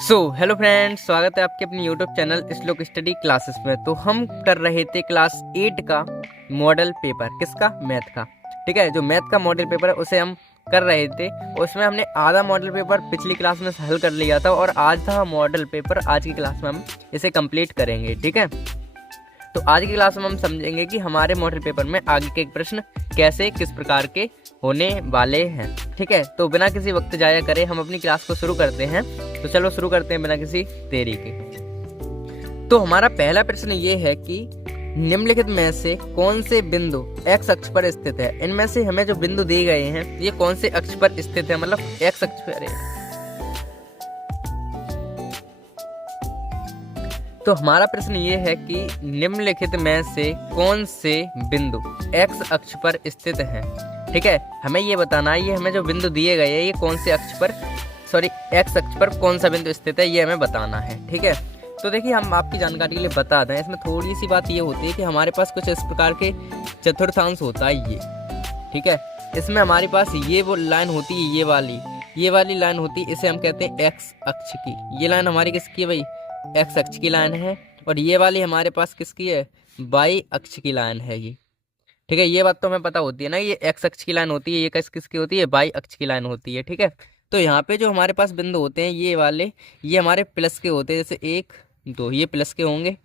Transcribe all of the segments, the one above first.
Hello friends, स्वागत है आपके अपने यूट्यूब चैनल श्लोक स्टडी क्लासेस में। तो हम कर रहे थे क्लास 8 का मॉडल पेपर। किसका? मैथ का। ठीक है, जो मैथ का मॉडल पेपर है उसे हम कर रहे थे। उसमें हमने आधा मॉडल पेपर पिछली क्लास में हल कर लिया था और आज था मॉडल पेपर। आज की क्लास में हम इसे कंप्लीट करेंगे। ठीक है, तो आज की क्लास में हम समझेंगे कि हमारे मॉडल पेपर में आगे के प्रश्न कैसे किस प्रकार के होने वाले हैं। ठीक है, तो बिना किसी वक्त जाया करे हम अपनी क्लास को शुरू करते हैं। तो चलो शुरू करते हैं बिना किसी देरी के। तो हमारा पहला प्रश्न ये है कि निम्नलिखित में से कौन से बिंदु एक्स अक्ष पर स्थित है। इनमें से हमें जो बिंदु दिए गए हैं ये कौन से अक्ष पर स्थित है, मतलब एक्स अक्ष पर है। तो हमारा प्रश्न ये है कि निम्नलिखित में से कौन से बिंदु एक्स अक्ष पर स्थित हैं। ठीक है, हमें ये बताना है, ये हमें जो बिंदु दिए गए हैं ये कौन से अक्ष पर, एक्स अक्ष पर कौन सा बिंदु स्थित है, ये हमें बताना है। ठीक है, तो देखिए हम आपकी जानकारी के लिए बता दें, इसमें थोड़ी सी बात ये होती है कि हमारे पास कुछ इस प्रकार के चतुर्थांश होता है ये। ठीक है, इसमें हमारे पास ये वो लाइन होती है, ये वाली लाइन होती है, इसे हम कहते हैं एक्स अक्ष की। ये लाइन हमारी किसकी है भाई? एक्स अक्ष की लाइन है। और ये वाली हमारे पास किसकी है? वाई अक्ष की लाइन है ये। ठीक है, ये बात तो हमें पता होती है ना, ये एक्स अक्ष की लाइन होती है, ये किसकी होती है? वाई अक्ष की लाइन होती है। ठीक है, तो यहाँ पे जो हमारे पास बिंदु होते हैं ये वाले, ये हमारे प्लस के होते हैं। जैसे 1 2 ये प्लस के होंगे,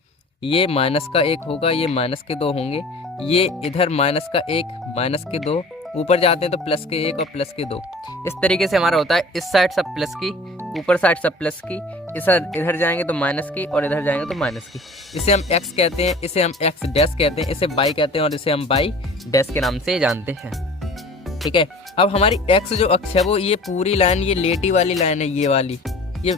ये माइनस का 1 होगा, ये माइनस के 2 होंगे, ये इधर माइनस का 1 माइनस के 2, ऊपर जाते हैं तो प्लस के 1 और प्लस के 2। इस तरीके से हमारा होता है। इस साइड सब प्लस की, ऊपर साइड सब प्लस की, इधर जाएंगे तो माइनस की और इधर जाएंगे तो माइनस की। इसे हम एक्स कहते हैं, इसे हम एक्स डैश कहते हैं, इसे वाई कहते हैं और इसे हम वाई डैश के नाम से जानते हैं। ठीक है, अब हमारी एक्स जो अक्ष है वो ये पूरी लाइन, ये लेटी वाली लाइन है, ये वाली ये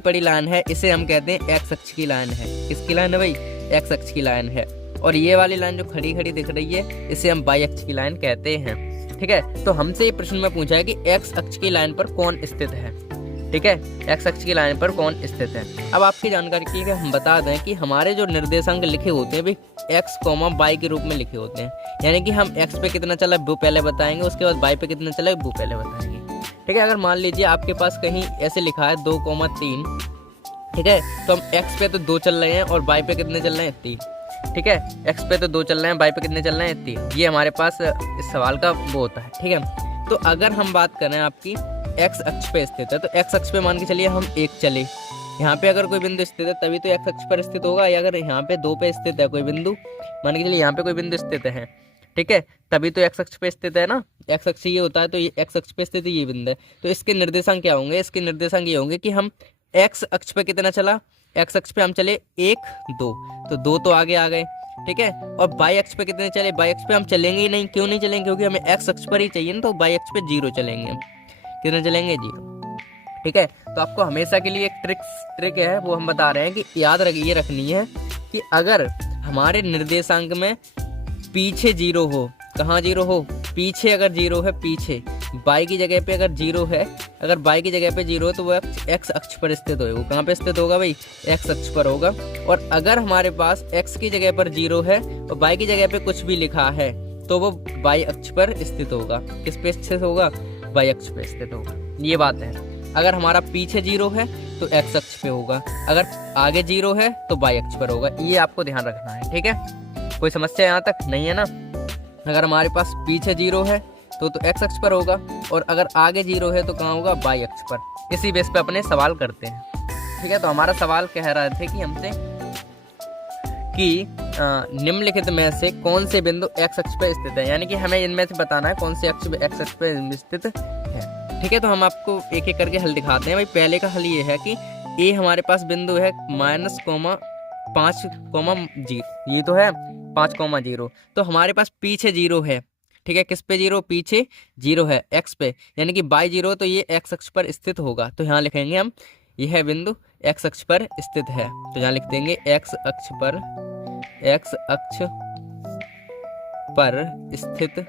बड़ी लाइन है, इसे हम कहते हैं एक्स अक्ष की लाइन है। किसकी लाइन है भाई? एक्स अक्ष की लाइन है। और ये वाली लाइन जो खड़ी दिख रही है इसे हम वाई अक्ष की लाइन कहते हैं। ठीक है, तो हमसे ये प्रश्न में पूछा है कि एक्स अक्ष की लाइन पर कौन स्थित है। ठीक है, एक्स अक्ष की लाइन पर कौन स्थित है। अब आपकी जानकारी के लिए हम बता दें कि हमारे जो निर्देशांक लिखे होते हैं भी एक्स कॉमा वाई के रूप में लिखे होते हैं। यानी कि हम एक्स पे कितना चला वो पहले बताएंगे, उसके बाद वाई पे कितना चला वो पहले बताएंगे। ठीक है, अगर मान लीजिए आपके पास कहीं ऐसे लिखा है 2,3, ठीक है, तो हम एक्स पे तो 2 चल रहे हैं और वाई पे कितने चल रहे हैं? 3। ठीक है, एक्स पे तो 2 चल रहे हैं, वाई पे कितने चल रहे हैं? 3। ये हमारे पास इस सवाल का वो होता है। ठीक है, तो अगर हम बात करें आपकी एक्स अक्ष पे स्थित है, तो एक्स अक्ष पे मान के चलिए हम 1 चले, यहाँ पे अगर कोई बिंदु स्थित है तभी तो एक्स अक्ष पर स्थित होगा। या अगर यहाँ पे 2 पे स्थित है कोई बिंदु, मान के चलिए यहाँ पे कोई बिंदु स्थित है, ठीक है, तभी तो एक्स अक्ष पे स्थित है ना। एक्स अक्ष ये होता है तो ये एक्स अक्ष पे स्थित ये बिंदु है। तो इसके निर्देशांक क्या होंगे? इसके निर्देशांक ये होंगे कि हम एक्स अक्ष पे कितना चला, एक्स अक्ष पे हम चले 1 2, तो 2 तो आगे आ गए। ठीक है, और वाई अक्ष पे कितने चले? वाई अक्ष पे हम चलेंगे ही नहीं। क्यों नहीं चलेंगे? क्योंकि हमें एक्स अक्ष पर ही चाहिए ना, तो वाई अक्ष पे 0 चलेंगे। कितने चलेंगे? 0। ठीक है, तो आपको हमेशा के लिए एक ट्रिक है वो हम बता रहे हैं कि याद ये रखनी है कि अगर हमारे निर्देशांक में पीछे 0 हो, कहाँ 0 हो? पीछे अगर 0 है, पीछे वाई की जगह पे अगर 0 है, अगर वाई की जगह पे 0 है तो वो एक्स अक्ष पर स्थित होगा। कहाँ पे स्थित होगा भाई? एक्स अक्ष पर होगा। और अगर हमारे पास एक्स की जगह पर 0 है और वाई की जगह पे कुछ भी लिखा है तो वो वाई अक्ष पर स्थित होगा। किस पे स्थित होगा? वाई अक्ष पे स्थित होगा। ये बात है। अगर हमारा पीछे 0 है तो एक्स अक्ष पे होगा, अगर आगे 0 है तो वाई अक्ष पर होगा। ये आपको ध्यान रखना है। ठीक है, कोई समस्या यहाँ तक नहीं है ना? अगर हमारे पास पीछे 0 है तो एक्स अक्ष पर होगा, और अगर आगे 0 है तो कहाँ होगा? वाई अक्ष पर। इसी बेस पे अपने सवाल करते हैं। ठीक है, तो हमारा सवाल कह रहे थे कि हमसे कि निम्नलिखित में से कौन से बिंदु एक्स अक्ष पे स्थित है, यानी कि हमें इनमें से बताना है कौन से एक्स अक्ष पे स्थित है। ठीक है, तो हम आपको एक एक करके हल दिखाते हैं। भाई पहले का हल ये है कि ए हमारे पास बिंदु है -5,0, ये तो है 5,0, तो हमारे पास पीछे 0 है। ठीक है, किस पे 0? पीछे 0 है एक्स पे, यानी कि बाई 0, तो ये एक्स अक्ष पर स्थित होगा। तो यहाँ लिखेंगे हम यह बिंदु एक्स अक्ष पर स्थित है, तो यहाँ लिख देंगे एक्स अक्ष पर स्थित है।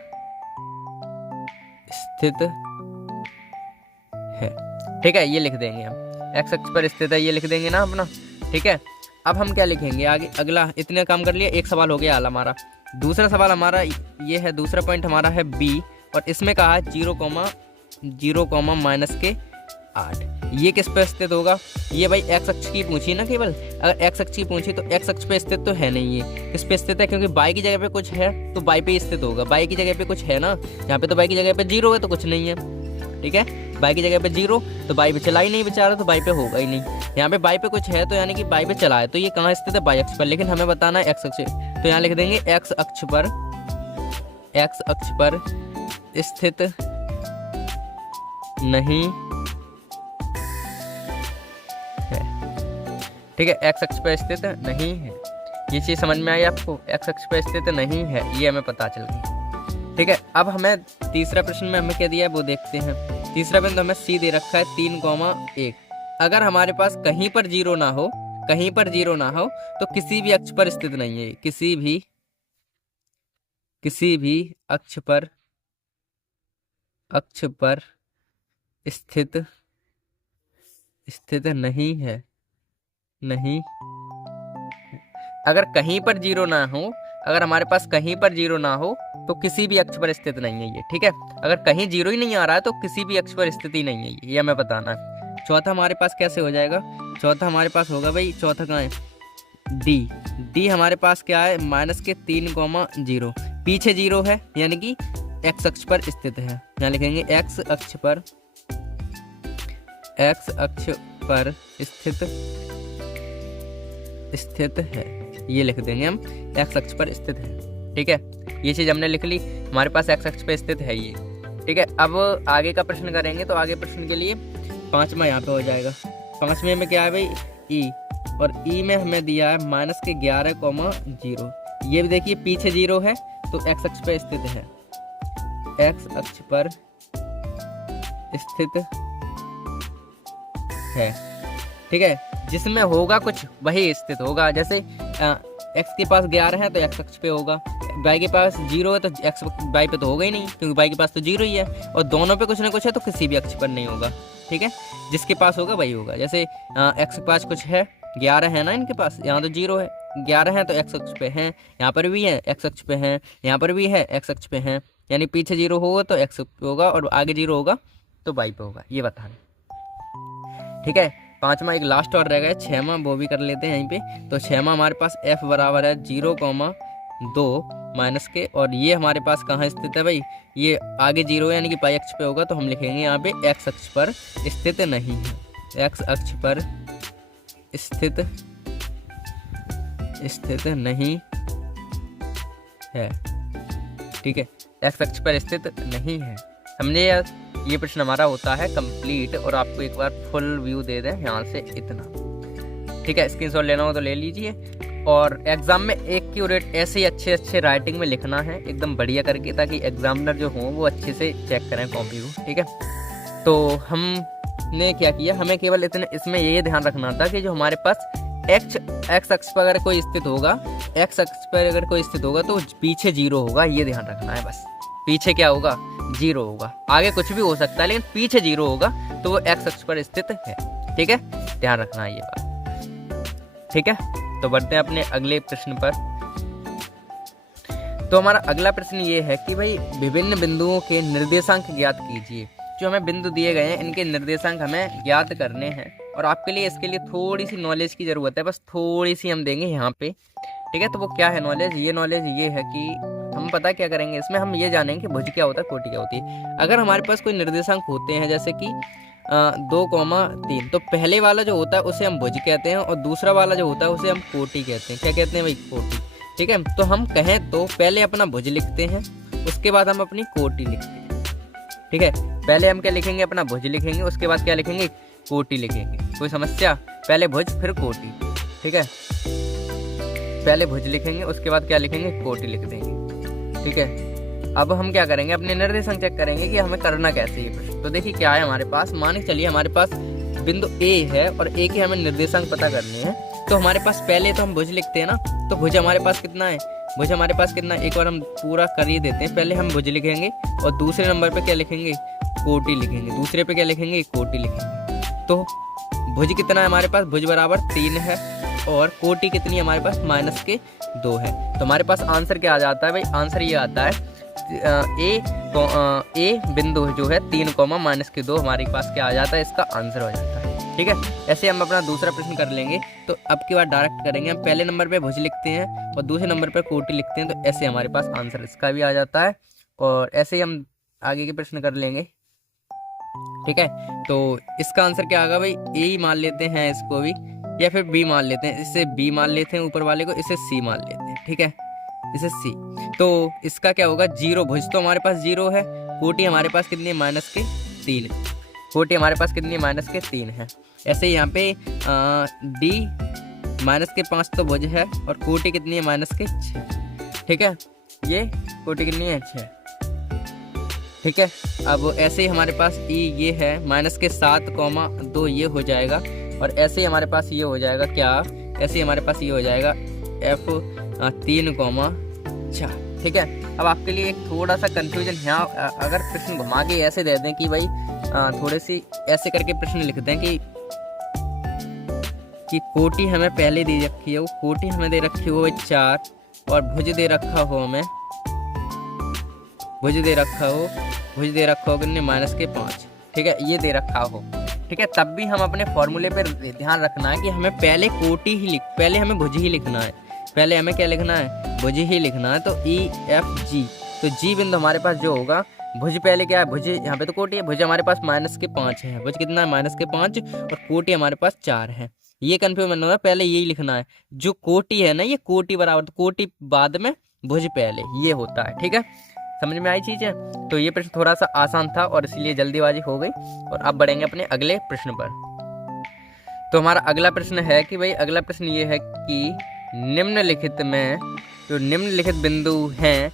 ठीक है, ये लिख देंगे हम एक्स अक्ष पर स्थित है, ये लिख देंगे ना अपना। ठीक है, अब हम क्या लिखेंगे आगे? अगला इतने काम कर लिया, एक सवाल हो गया हल हमारा। दूसरा सवाल हमारा ये है, दूसरा पॉइंट हमारा है बी, और इसमें कहा है 0, माइनस के 8। ये किस पे स्थित होगा? ये भाई एक्स अक्ष की पूछी ना केवल, अगर एक्स अक्ष की पूछी तो एक्स अक्ष पे स्थित तो है नहीं, ये किस पे स्थित है? क्योंकि बाई की जगह पे कुछ है तो बाई पे स्थित होगा। बाई की जगह पे कुछ है ना, यहाँ पे तो बाई की जगह पे 0 है तो कुछ नहीं है। ठीक है, बाई की जगह पे 0 तो बाई पे चला ही नहीं बेचारा, तो बाई पे होगा ही नहीं। यहाँ पे बाई पे कुछ है तो यानी कि बाई पे चला है, तो ये कहाँ स्थित है? बाई अक्ष पर। लेकिन हमें बताना है एक्स अक्ष, तो यहाँ लिख देंगे एक्स अक्ष पर, एक्स अक्ष पर स्थित नहीं है। ठीक है, एक्स अक्ष पर स्थित नहीं है, ये चीज समझ में आई आपको? एक्स अक्ष पर स्थित नहीं है, ये हमें पता चल गई। ठीक है, अब हमें तीसरा प्रश्न में हमें क्या दिया है वो देखते हैं। तीसरा बिंदु हमें सी दे रखा है 3,1। अगर हमारे पास कहीं पर 0 ना हो, कहीं पर 0 ना हो तो किसी भी अक्ष पर स्थित नहीं है। किसी भी अक्ष पर स्थित नहीं है, नहीं। अगर कहीं पर 0 ना हो, अगर हमारे पास कहीं पर 0 ना हो तो किसी भी अक्ष पर स्थित नहीं है ये। ठीक है, अगर कहीं 0 ही नहीं आ रहा है तो किसी भी अक्ष पर स्थिति नहीं है ये हमें बताना है। चौथा हमारे पास कैसे हो जाएगा? चौथा हमारे पास होगा भाई, चौथा कहाँ है? डी हमारे पास क्या है? -3,0। पीछे 0 है यानी कि एक्स अक्ष पर स्थित है। यहाँ लिखेंगे एक्स अक्ष पर स्थित है, ये लिख देंगे हम, एक्स अक्ष पर स्थित है। ठीक है, ये चीज हमने लिख ली, हमारे पास एक्स अक्ष पर स्थित है ये। ठीक है, अब आगे का प्रश्न करेंगे तो आगे प्रश्न के लिए 5वां यहाँ पे हो जाएगा। 5वें में क्या है भाई? ई, और ई में हमें दिया है -11,0। ये भी देखिए पीछे 0 है तो एक्स अक्ष पर स्थित है, एक्स अक्ष पर स्थित है। ठीक है, जिसमें होगा कुछ वही स्थित होगा। जैसे एक्स के पास 11 है तो एक्स अक्ष पे होगा, बाई के पास 0 है तो एक्स बाई पे तो होगा ही नहीं क्योंकि बाई के पास तो 0 ही है, और दोनों पे कुछ ना कुछ है तो किसी भी अक्ष पर नहीं होगा। ठीक है, जिसके पास होगा वही होगा। जैसे एक्स के पास कुछ है, 11 है ना इनके पास, यहाँ तो 0 है, 11 है तो एक्स अक्ष पे है, यहाँ पर भी है एक्स अक्ष पे है, यहाँ पर भी है एक्स अक्ष पे है, यानी पीछे 0 होगा तो एक्स पे होगा और आगे 0 होगा तो बाई पे होगा, ये बताना। ठीक है, 5वां एक लास्ट और रह गया, 6वां वो भी कर लेते हैं यहीं पे। तो 6वां हमारे पास f बराबर है 0,2 माइनस के, और ये हमारे पास कहाँ स्थित है भाई? ये आगे 0 यानी कि पाई अक्ष पे होगा, तो हम लिखेंगे यहाँ पे x अक्ष पर स्थित नहीं है, x अक्ष पर स्थित नहीं है। ठीक है, x अक्ष पर स्थित नहीं है। हमने ये प्रश्न हमारा होता है कंप्लीट, और आपको एक बार फुल व्यू दे दें यहाँ से इतना। ठीक है, स्क्रीनशॉट लेना हो तो ले लीजिए, और एग्जाम में एक्यूरेट ऐसे ही अच्छे राइटिंग में लिखना है एकदम बढ़िया करके, ताकि एग्जामिनर जो हो वो अच्छे से चेक करें कॉपी को। ठीक है, तो हमने क्या किया, हमें केवल इतने इसमें ये ध्यान रखना था कि जो हमारे पास एक्स अक्ष पर अगर कोई स्थित होगा, एक्स अक्ष पर अगर कोई स्थित होगा तो पीछे 0 होगा, ये ध्यान रखना है बस। पीछे क्या होगा? 0 होगा, आगे कुछ भी हो सकता है लेकिन पीछे 0 होगा तो वो एक्स अक्ष पर स्थित है। ठीक है, ध्यान रखना है ये बात। ठीक है, तो बढ़ते हैं अपने अगले प्रश्न पर। तो हमारा अगला प्रश्न ये है कि भाई विभिन्न बिंदुओं के निर्देशांक ज्ञात कीजिए। जो हमें बिंदु दिए गए हैं इनके निर्देशांक हमें ज्ञात करने हैं, और आपके लिए इसके लिए थोड़ी सी नॉलेज की जरूरत है, बस थोड़ी सी हम देंगे यहाँ पे। ठीक है, तो वो क्या है नॉलेज? ये नॉलेज ये है कि हम पता क्या करेंगे इसमें, हम ये जानेंगे कि भुज क्या होता है, कोटि क्या होती है। अगर हमारे पास कोई निर्देशांक होते हैं जैसे कि 2,3, तो पहले वाला जो होता है उसे हम भुज कहते हैं, और दूसरा वाला जो होता है उसे हम कोटि कहते हैं। क्या कहते हैं भाई? कोटि। ठीक है, तो हम कहें तो पहले अपना भुज लिखते हैं, उसके बाद हम अपनी कोटि लिखते हैं। ठीक है, पहले हम क्या लिखेंगे? अपना भुज लिखेंगे, उसके बाद क्या लिखेंगे? कोटि लिखेंगे। कोई समस्या? पहले भुज फिर कोटि। ठीक है, पहले भुज लिखेंगे, उसके बाद क्या लिखेंगे? कोटि लिख देंगे। ठीक है, अब हम क्या करेंगे? अपने निर्देशांक चेक करेंगे कि हमें करना कैसे ये प्रश्न। तो देखिए क्या है हमारे पास, मान के चलिए हमारे पास बिंदु A है और A के हमें निर्देशांक पता करने हैं। तो हमारे पास पहले तो हम भुज लिखते हैं ना, तो भुज हमारे पास कितना है? भुज हमारे पास कितना है? एक बार हम पूरा कर ही देते हैं। पहले हम भुज लिखेंगे और दूसरे नंबर पे क्या लिखेंगे? कोटि लिखेंगे। दूसरे पे क्या लिखेंगे? कोटि लिखेंगे। तो भुज कितना है हमारे पास? भुज बराबर 3 है, और कोटि कितनी है हमारे पास? -2 है। तो हमारे पास आंसर क्या आ जाता है भाई? आंसर ये आता है A ए बिंदु जो है 3 कॉमा -2 हमारे पास क्या आ जाता है, इसका आंसर हो जाता है। ठीक है, ऐसे हम अपना दूसरा प्रश्न कर लेंगे। तो अब की बार डायरेक्ट करेंगे, हम पहले नंबर पे भुज लिखते हैं और दूसरे नंबर पे कोटि लिखते हैं, तो ऐसे हमारे पास आंसर इसका भी आ जाता है। और ऐसे ही हम आगे के प्रश्न कर लेंगे। ठीक है, तो इसका आंसर क्या आएगा भाई, ए ही मान लेते हैं इसको भी, या फिर बी मान लेते हैं, इससे बी मान लेते हैं ऊपर वाले को, इसे सी मान लेते हैं। ठीक है, इसे सी। तो इसका क्या होगा, 0 भुज तो हमारे पास 0 है, कोटि हमारे पास कितनी है, -3। कोटि हमारे पास कितनी है, -3 है। ऐसे यहाँ पे डी -5 तो भुज है, और कोटि कितनी है, -6। ठीक है, ये कोटि कितनी है, 6। ठीक है, अब ऐसे ही हमारे पास ई ये है, -7,2 ये हो जाएगा, और ऐसे ही हमारे पास ये हो जाएगा क्या, ऐसे ही हमारे पास ये हो जाएगा F3,4। ठीक है, अब आपके लिए एक थोड़ा सा कंफ्यूजन यहाँ, अगर प्रश्न घुमा के ऐसे दे दें कि भाई थोड़े सी ऐसे करके प्रश्न लिख दें कि कोटि हमें पहले दे रखी है, वो कोटि हमें दे रखी हो 4, और भुज दे रखा हो हमें, भुज दे रखा हो कितने, -5। ठीक है, ये दे रखा हो। ठीक है, तब भी हम अपने फॉर्मूले पर ध्यान रखना है कि हमें पहले कोटि ही पहले हमें भुज ही लिखना है, पहले हमें क्या लिखना है, भुज ही लिखना है। तो EFG, तो जी बिंदु हमारे पास जो होगा, भुज पहले क्या है, भुज यहाँ पे तो कोटि है, भुज हमारे पास -5 है, भुज कितना है, -5, और कोटि हमारे पास 4 है। ये कंफ्यूज मत होना, पहले यही लिखना है, जो कोटि है ना, ये कोटि बराबर, तो कोटि बाद में भुज पहले, ये होता है। ठीक है, समझ में आई चीज है। तो ये प्रश्न थोड़ा सा आसान था और इसलिए जल्दीबाजी हो गई। और अब बढ़ेंगे अपने अगले प्रश्न पर। तो हमारा अगला प्रश्न है कि भाई, अगला प्रश्न ये है कि निम्नलिखित में जो निम्नलिखित बिंदु हैं,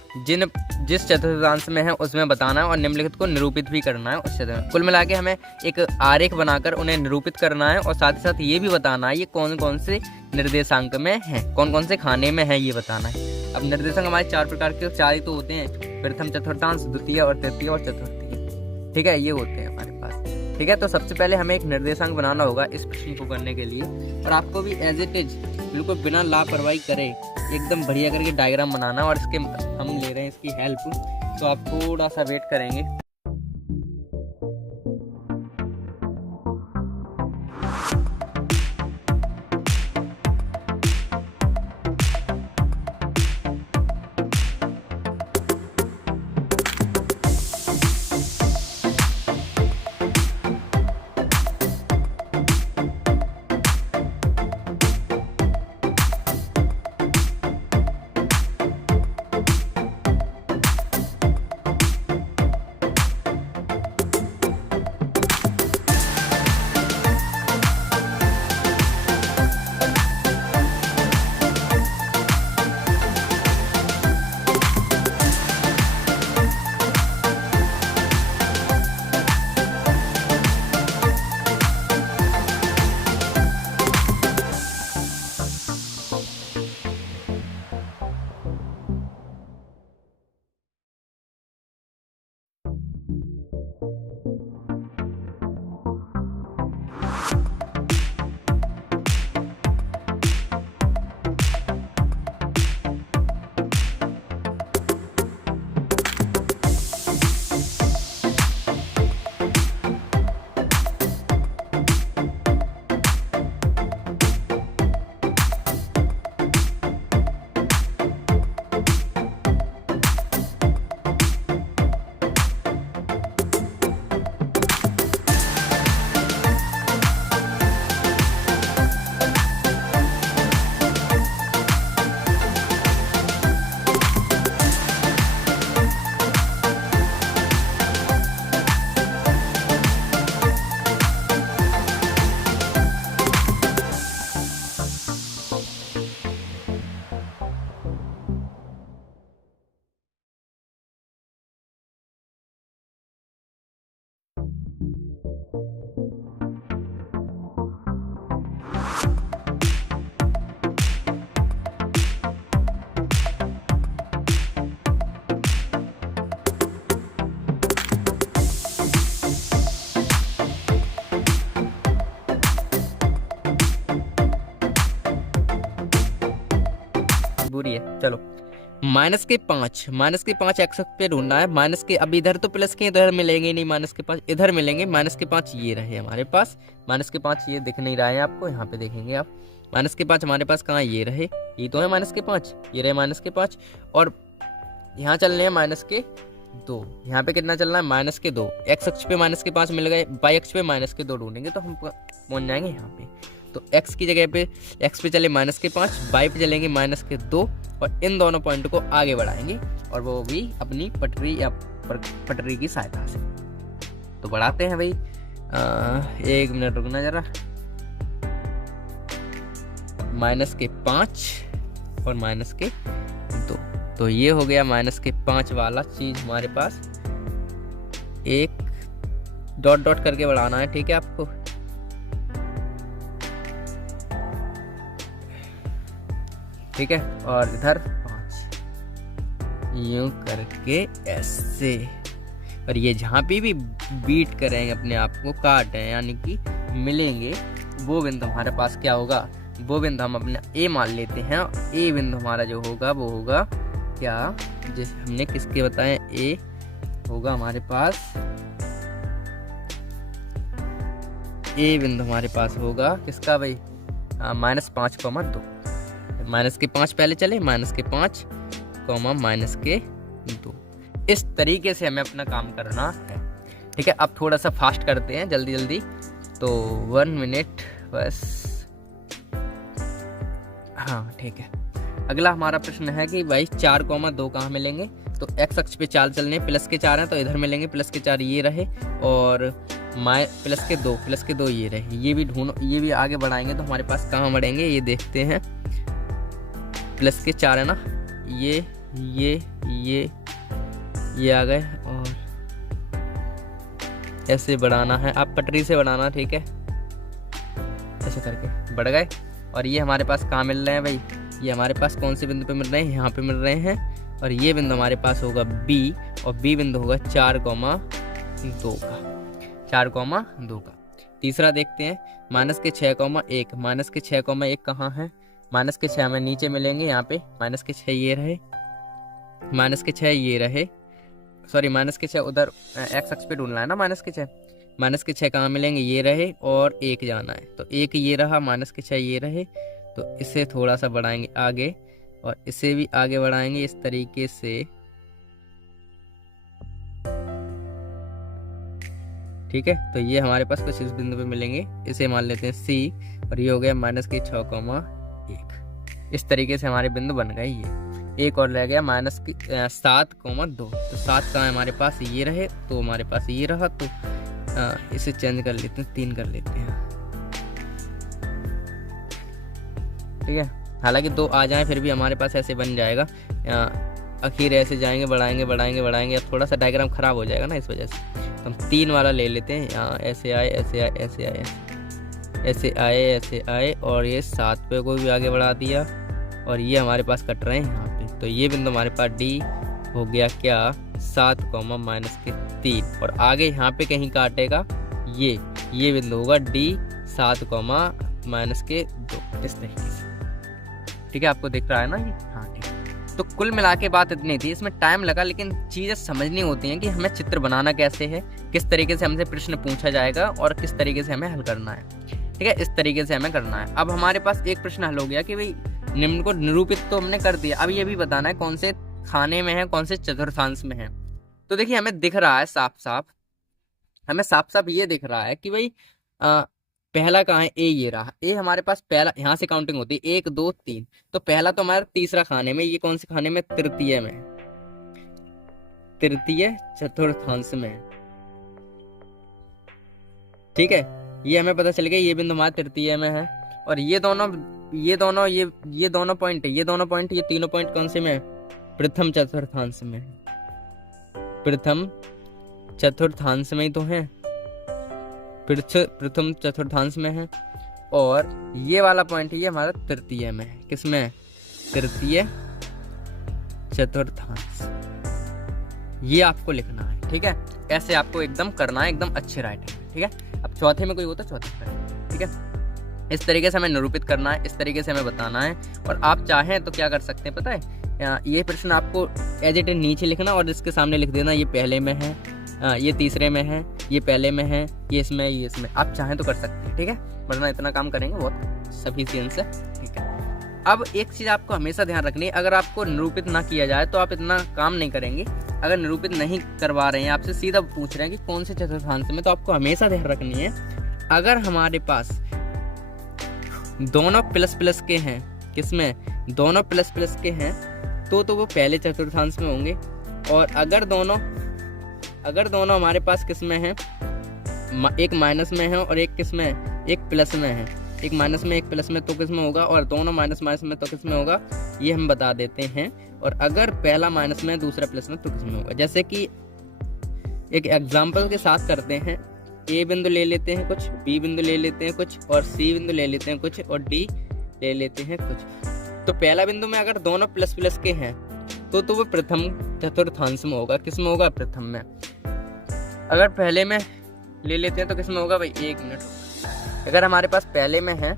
जिस चतुर्थांश में है उसमें बताना है, और निम्नलिखित को निरूपित भी करना है उस चतुर्थांश में। कुल मिला के हमें एक आरेख बनाकर उन्हें निरूपित करना है, और साथ ही साथ ये भी बताना है ये कौन कौन से निर्देशांक में है, कौन कौन से खाने में है, ये बताना है। अब निर्देशांक हमारे 4 प्रकार के, 4 ही तो होते हैं, प्रथम चतुर्थांश, द्वितीय और तृतीय और चतुर्थीय। ठीक है, ये होते हैं हमारे पास। ठीक है, तो सबसे पहले हमें एक निर्देशांक बनाना होगा इस प्रश्न को करने के लिए, और आपको भी एज इट इज बिल्कुल बिना लापरवाही करे एकदम बढ़िया करके डायग्राम बनाना, और इसके हम ले रहे हैं इसकी हेल्प, तो आप थोड़ा सा वेट करेंगे। बुरी है, चलो -5 एक्स अक्ष पे ढूंढना है। माइनस के, अब इधर तो प्लस के इधर मिलेंगे नहीं, -5 इधर मिलेंगे। -5 ये रहे हमारे पास, -5 ये दिख नहीं रहा है आपको, यहाँ पे देखेंगे आप। -5 हमारे पास कहाँ, ये रहे, ये तो है -5, ये रहे -5। और यहाँ चल रहे हैं -2, यहाँ पे कितना चलना है, -2। एक्स अक्ष पे -5 मिल गए, वाई अक्ष पे -2 ढूंढेंगे तो हम पहुंच जाएंगे यहाँ पे। तो x की जगह पे, x पे चले -5, y पे चलेंगे -2 और इन दोनों पॉइंट को आगे बढ़ाएंगे, और वो भी अपनी पटरी या पटरी की सहायता से। तो बढ़ाते हैं भाई, 1 मिनट रुकना जरा। -5 और -2, तो ये हो गया -5 वाला चीज हमारे पास। एक डॉट डॉट करके बढ़ाना है, ठीक है आपको। ठीक है, और इधर 5 यूं करके ऐसे, और ये जहाँ पे भी बीट करेंगे अपने आप को, काट है यानी कि मिलेंगे, वो बिंदु हमारे पास क्या होगा, वो बिंदु हम अपने ए मान लेते हैं। ए बिंदु हमारा जो होगा वो होगा क्या, जैसे हमने किसके बताए, ए होगा हमारे पास, ए बिंदु हमारे पास होगा किसका भाई, -5,2। -5 पहले चले, -5, -2। इस तरीके से हमें अपना काम करना है, ठीक है। अब थोड़ा सा फास्ट करते हैं, जल्दी जल्दी, तो 1 मिनट बस। हाँ ठीक है, अगला हमारा प्रश्न है कि भाई 4,2 कहाँ मिलेंगे। तो x अक्ष पे 4 चलने, +4 हैं तो इधर मिलेंगे, +4 ये रहे, और +2 ये रहे। ये भी ढूंढो, ये भी आगे बढ़ाएंगे तो हमारे पास कहाँ बढ़ेंगे, ये देखते हैं। +4 है ना, ये आ गए, और ऐसे बढ़ाना है, आप पटरी से बढ़ाना, ठीक है, ऐसे करके बढ़ गए। और ये हमारे पास कहाँ मिल रहे हैं भाई, ये हमारे पास कौन से बिंदु पे मिल रहे हैं, यहाँ पे मिल रहे हैं। और ये बिंदु हमारे पास होगा B, और B बिंदु होगा 4,2 का, 4,2 का। तीसरा देखते हैं, -6,1, -6,1 कहाँ है, -6 हमें नीचे मिलेंगे, यहाँ पे -6 ये रहे, -6 ये रहे, सॉरी -6 उधर एक्स अक्ष पे ढूंढना है ना, -6 कहाँ मिलेंगे, ये रहे, और 1 जाना है, तो 1 ये रहा, -6 ये रहे, तो इसे थोड़ा सा बढ़ाएंगे आगे, और इसे भी आगे बढ़ाएंगे इस तरीके से, ठीक है। तो ये हमारे पास कुछ इस बिंदु पे मिलेंगे, इसे मान लेते हैं C, और ये हो गया -6,1। इस तरीके से हमारे बिंदु बन गए। ये एक और रह गया -7,2, तो 7 का हमारे पास ये रहे, तो हमारे पास ये रहा, तो इसे चेंज कर लेते हैं, 3 कर लेते हैं, ठीक है। हालांकि 2 आ जाए फिर भी हमारे पास ऐसे बन जाएगा, आखिर ऐसे जाएंगे, बढ़ाएंगे। अब थोड़ा सा डायग्राम खराब हो जाएगा ना, इस वजह से तो हम 3 वाला ले लेते हैं। यहाँ ऐसे आए, और ये 7 पे को भी आगे बढ़ा दिया, और ये हमारे पास कट रहे हैं यहाँ पे। तो ये बिंदु हमारे पास D हो गया क्या, 7, -3, और आगे यहाँ पे कहीं काटेगा, ये बिंदु होगा D, 7, -2, इस तरीके से, ठीक है। आपको दिख रहा है ना ये, हाँ ठीक है। तो कुल मिला के बात इतनी थी, इसमें टाइम लगा, लेकिन चीज़ें समझनी होती हैं कि हमें चित्र बनाना कैसे है, किस तरीके से हमसे प्रश्न पूछा जाएगा, और किस तरीके से हमें हल करना है, ठीक है। इस तरीके से हमें करना है। अब हमारे पास एक प्रश्न हल हो गया कि भाई निम्न को निरूपित तो हमने कर दिया, अब ये भी बताना है कौन से खाने में है, कौन से चतुर्थांश में है। तो देखिए हमें दिख रहा है साफ साफ ये दिख रहा है कि भाई पहला कहाँ है, ए ये रहा, ए हमारे पास पहला, यहाँ से काउंटिंग होती है 1, 2, 3, तो पहला तो हमारा तीसरा खाने में, ये कौन से खाने में, तृतीय में, तृतीय चतुर्थांश में, ठीक है। ये हमें पता चल गया, ये बिंदु हमारा तृतीय में है, और ये दोनों पॉइंट, ये तीनों पॉइंट कौन से में, प्रथम चतुर्थांश में, प्रथम चतुर्थांश में ही तो है, प्रथम चतुर्थांश में है। और ये वाला पॉइंट ये हमारा तृतीय में है, किसमें, तृतीय चतुर्थांश। ये आपको लिखना है, ठीक है। ऐसे आपको एकदम करना है, एकदम अच्छे राइटिंग, ठीक है। अब चौथे में कोई हो तो चौथे करें, ठीक है। इस तरीके से हमें निरूपित करना है, इस तरीके से हमें बताना है। और आप चाहें तो क्या कर सकते हैं पता है, ये प्रश्न आपको एज इट इज नीचे लिखना और इसके सामने लिख देना ये पहले में है, ये तीसरे में है, ये पहले में है, ये इसमें, ये इसमें। आप चाहें तो कर सकते हैं, ठीक है, वरना इतना काम करेंगे बहुत सफिशिएंट है, ठीक है। अब एक चीज़ आपको हमेशा ध्यान रखनी है, अगर आपको निरूपित ना किया जाए तो आप इतना काम नहीं करेंगे। अगर निरूपित नहीं करवा रहे हैं, आपसे सीधा पूछ रहे हैं कि कौन से चतुर्थांश में, तो आपको हमेशा ध्यान रखनी है, अगर हमारे पास दोनों प्लस प्लस के हैं, किसमें, दोनों प्लस प्लस के हैं, तो वो पहले चतुर्थांश में होंगे। और अगर दोनों हमारे पास किसमें हैं, एक माइनस में है और एक किसमें, एक प्लस में है, एक माइनस में एक प्लस में, तो किसमें होगा, और दोनों माइनस माइनस में तो किसमें होगा, ये हम बता देते हैं। और अगर पहला माइनस में दूसरा प्लस में तो किसमें होगा। जैसे कि एक एग्जाम्पल के साथ करते हैं, ए बिंदु ले लेते हैं कुछ, बी बिंदु ले लेते हैं कुछ, और सी बिंदु ले लेते हैं कुछ, और डी ले लेते हैं कुछ। तो पहला बिंदु में अगर दोनों प्लस प्लस के हैं तो वो प्रथम चतुर्थांश में होगा। किस में होगा, प्रथम में। अगर पहले में ले लेते हैं तो किस में होगा भाई, एक मिनट। अगर हमारे पास पहले में है,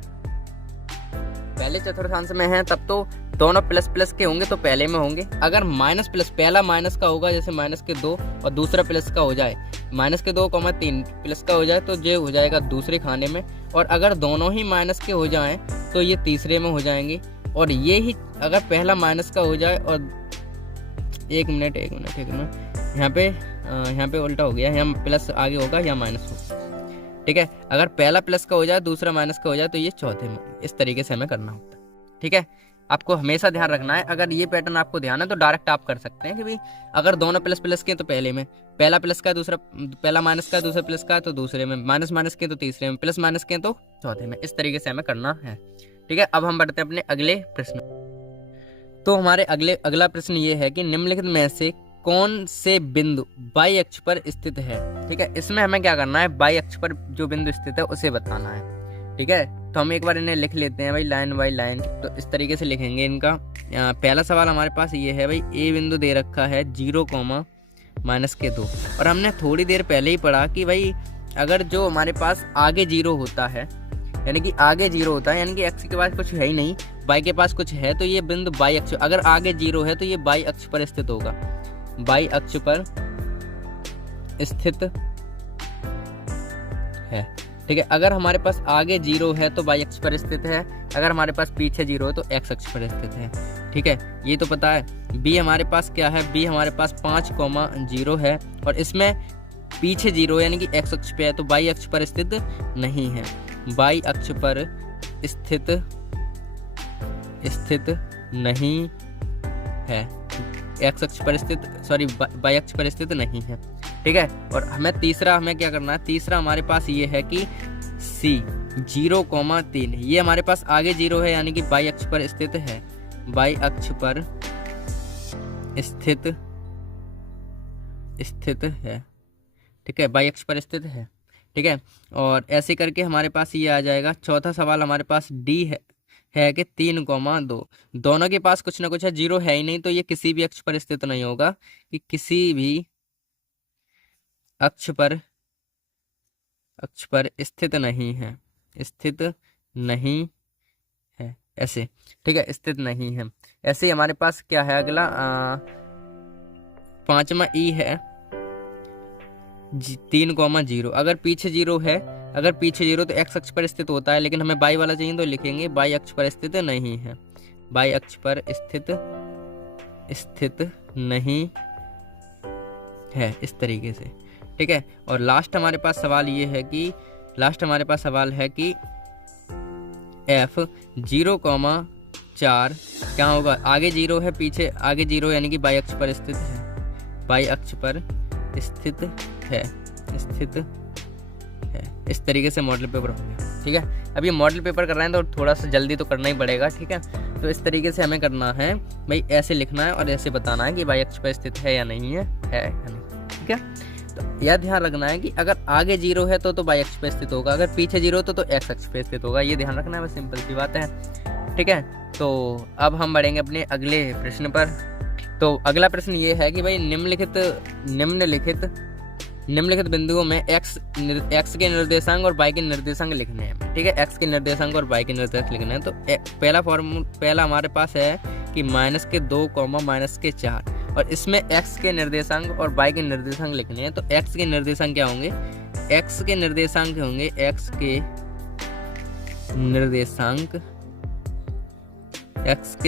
पहले चतुर्थांश में है, तब तो दोनों प्लस प्लस के होंगे तो पहले में होंगे। अगर माइनस प्लस, पहला माइनस का होगा, जैसे माइनस के 2 और दूसरा प्लस का हो जाए, माइनस के 2,3 प्लस का हो जाए, तो ये हो जाएगा दूसरे खाने में। और अगर दोनों ही माइनस के हो जाएं तो ये तीसरे में हो जाएंगे। और ये ही अगर पहला माइनस का हो जाए और एक मिनट यहाँ पे उल्टा हो गया, यहाँ प्लस आगे होगा या माइनस होगा, ठीक है। अगर पहला प्लस का हो जाए दूसरा माइनस का हो जाए तो ये चौथे में, इस तरीके से हमें करना होता है, ठीक है। आपको हमेशा ध्यान रखना है। अगर ये पैटर्न आपको ध्यान है तो डायरेक्ट आप कर सकते हैं कि भाई अगर दोनों प्लस प्लस के तो पहले में, पहला प्लस का दूसरा, पहला माइनस का दूसरा प्लस का तो दूसरे में, माइनस माइनस के तो तीसरे में, प्लस माइनस के तो चौथे में। इस तरीके से हमें करना है, ठीक है। अब हम बढ़ते हैं अपने अगले प्रश्न। तो हमारे अगला प्रश्न ये है कि निम्नलिखित में से कौन से बिंदु बाई अक्ष पर स्थित है, ठीक है। इसमें हमें क्या करना है, बाई अक्ष पर जो बिंदु स्थित है उसे बताना है, ठीक है। तो हम एक बार इन्हें लिख लेते हैं भाई, लाइन बाई लाइन। तो इस तरीके से लिखेंगे इनका। पहला सवाल हमारे पास ये है भाई, ए बिंदु दे रखा है 0,-2। और हमने थोड़ी देर पहले ही पढ़ा कि भाई अगर जो हमारे पास आगे 0 होता है, यानी कि आगे 0 होता है, यानी कि एक्स के पास कुछ है ही नहीं, बाई के पास कुछ है, तो ये बिंदु बाई अक्ष, अगर आगे 0 है तो ये बाई अक्ष पर स्थित होगा, बाई अक्ष पर स्थित है, ठीक है। अगर हमारे पास आगे 0 है तो बाई अक्ष पर स्थित है, अगर हमारे पास पीछे 0 है तो एक्स अक्ष पर स्थित है, ठीक है। ये तो पता है। बी हमारे पास क्या है, बी हमारे पास 5,0 है और इसमें पीछे 0 यानी कि एक्स अक्ष पे है, तो बाई अक्ष पर स्थित नहीं है, बाई अक्ष पर स्थित नहीं है, एक्स अक्ष पर स्थित, सॉरी बाई अक्ष पर स्थित नहीं है, ठीक है। और हमें क्या करना है, तीसरा हमारे पास ये है कि सी 0,3, ये हमारे पास आगे 0 है यानी कि बाई अक्ष पर स्थित है, बाई अक्ष पर स्थित है, ठीक है, बाई अक्ष पर स्थित है, ठीक है। और ऐसे करके हमारे पास ये आ जाएगा। चौथा सवाल हमारे पास डी है कि 3,2, दोनों के पास कुछ ना कुछ है, 0 है ही नहीं, तो ये किसी भी अक्ष पर स्थित नहीं होगा, कि किसी भी अक्ष पर स्थित नहीं है, ऐसे, ठीक है, स्थित नहीं है। ऐसे ही हमारे पास क्या है अगला, 5वां ई है 3,0, अगर पीछे 0 है, अगर पीछे 0 तो एक्स अक्ष पर स्थित होता है, लेकिन हमें बाई वाला चाहिए तो लिखेंगे बाई अक्ष पर स्थित नहीं है, बाई अक्ष पर स्थित नहीं है, इस तरीके से, ठीक है। और लास्ट हमारे पास सवाल है कि एफ 0,4 क्या होगा, आगे 0 है, पीछे आगे 0 यानी कि बाई अक्ष पर स्थित है, बाई अक्ष पर स्थित है, इस तरीके से मॉडल पेपर हो गया, ठीक है। अब ये मॉडल पेपर कर रहे हैं तो थोड़ा सा जल्दी तो करना ही पड़ेगा, ठीक है। तो इस तरीके से हमें करना है भाई, ऐसे लिखना है और ऐसे बताना है कि बाई अक्ष पर स्थित है या नहीं है या नहीं, ठीक है। तो यह ध्यान रखना है कि अगर आगे 0 है तो बाई अक्ष पर स्थित होगा, अगर पीछे 0 तो एक्स अक्ष पर स्थित होगा, ये ध्यान रखना है, बस सिंपल सी बात है, ठीक है। तो अब हम बढ़ेंगे अपने अगले प्रश्न पर। तो अगला प्रश्न ये है कि भाई निम्नलिखित बिंदुओं में एक्स के निर्देशांक और वाई के निर्देशांक लिखने हैं, ठीक है, एक्स के निर्देशांक और वाई के निर्देशांक लिखने हैं। तो पहला हमारे पास है कि -2, और इसमें x के निर्देशांक और y के निर्देशांक लिखने हैं। तो x के निर्देशांक क्या होंगे, x के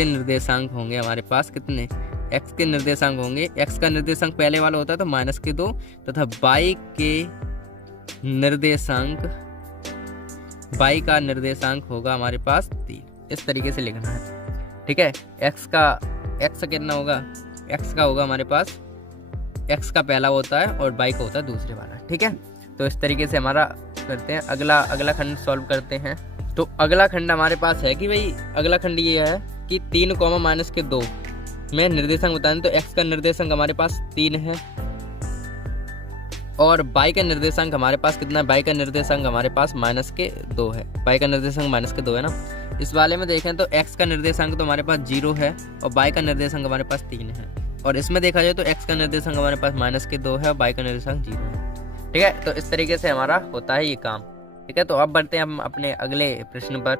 निर्देशांक होंगे हमारे पास कितने, x के निर्देशांक होंगे, x का निर्देशांक पहले वाला होता है तो -2 तथा y का निर्देशांक होगा हमारे पास 3। इस तरीके से लिखना है, ठीक है। x कितना होगा, x का होगा हमारे पास, x का पहला होता है और y का होता है दूसरे वाला, ठीक है। तो इस तरीके से हमारा करते हैं। अगला खंड सॉल्व करते हैं। तो अगला खंड हमारे पास है कि भाई अगला खंड ये है कि 3, -2 में निर्देशांक बताएं। तो x का निर्देशांक हमारे पास 3 है और y का निर्देशांक हमारे पास कितना है, y का निर्देशांक हमारे पास -2 है, y का निर्देशांक -2 है ना। इस वाले में देखें तो x का निर्देशांक तो हमारे पास 0 है और y का निर्देशांक हमारे पास 3 है, और इसमें देखा जाए तो x का निर्देशांक हमारे पास -2 है और y का निर्देशांक 0 है, ठीक है। तो इस तरीके से हमारा होता है ये काम, ठीक है। तो अब बढ़ते हैं हम अपने अगले प्रश्न पर।